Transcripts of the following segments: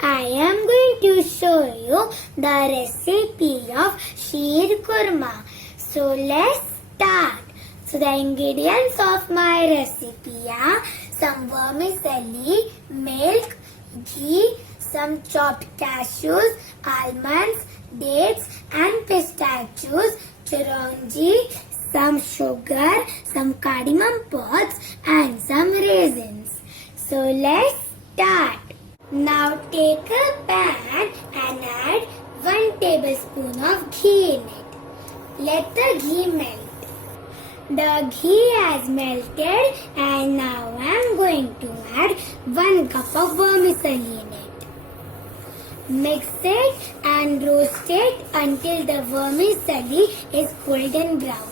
I am going to show you the recipe of Sheer Khurma. So let's start. So the ingredients of my recipe are some vermicelli, milk, ghee, some chopped cashews, almonds, dates and pistachios, chironji, some sugar, some cardamom pods and some raisins. So let's start. Now take a pan and add 1 tablespoon of ghee in it. Let the ghee melt. The ghee has melted and now I am going to add 1 cup of vermicelli in it. Mix it and roast it until the vermicelli is golden brown.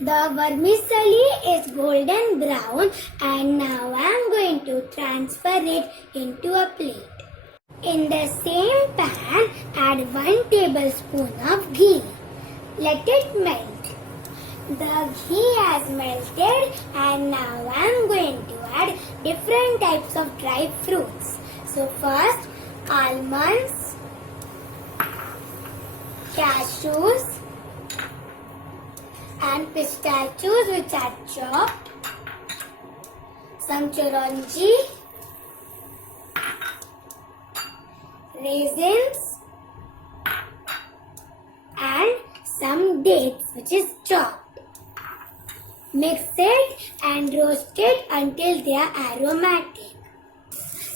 The vermicelli is golden brown and now I am going to transfer it into a plate. In the same pan, add 1 tablespoon of ghee. Let it melt. The ghee has melted and now I am going to add different types of dry fruits. So first, almonds, cashews, and pistachios which are chopped, some chironji, raisins and some dates which is chopped. Mix it and roast it until they are aromatic.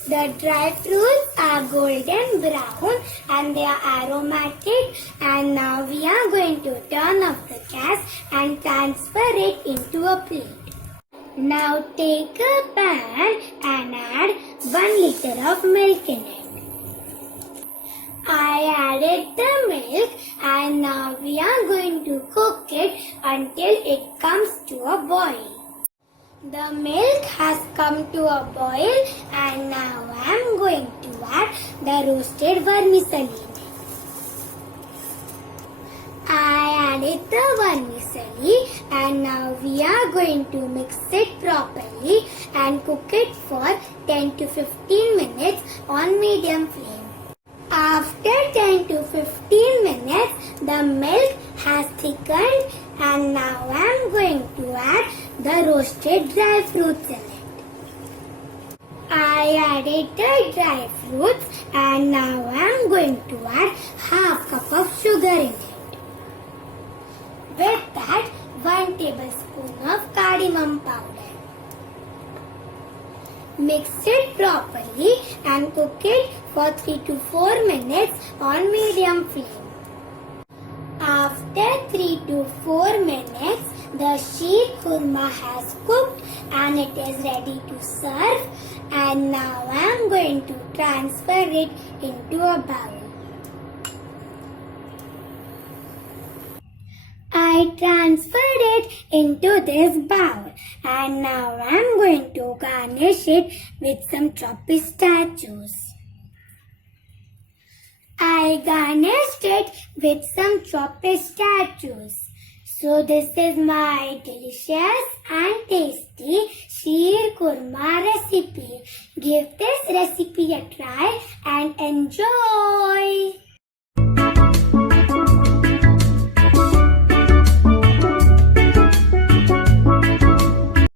The dry fruits are golden brown and they are aromatic, and now we are going to turn off the gas and transfer it into a plate. Now take a pan and add 1 liter of milk in it. I added the milk and now we are going to cook it until it comes to a boil. The milk has come to a boil and now I am going to add the roasted vermicelli in it. I added the vermicelli and now we are going to mix it properly and cook it for 10 to 15 minutes on medium flame. After 10 to 15 minutes, the milk has thickened and now I am going to add the roasted dry fruits in it. I added the dry fruits and now I am going to add half cup of sugar in it. With that, 1 tablespoon of cardamom powder. Mix it properly and cook it for 3 to 4 minutes on medium flame. After 3 to 4 minutes, the sheer khurma has cooked and it is ready to serve, and now I am going to transfer it into a bowl. I transferred it into this bowl and now I am going to garnish it with some chopped pistachios. I garnished it with some chopped pistachios. So this is my delicious and tasty Sheer Khurma recipe. Give this recipe a try and enjoy.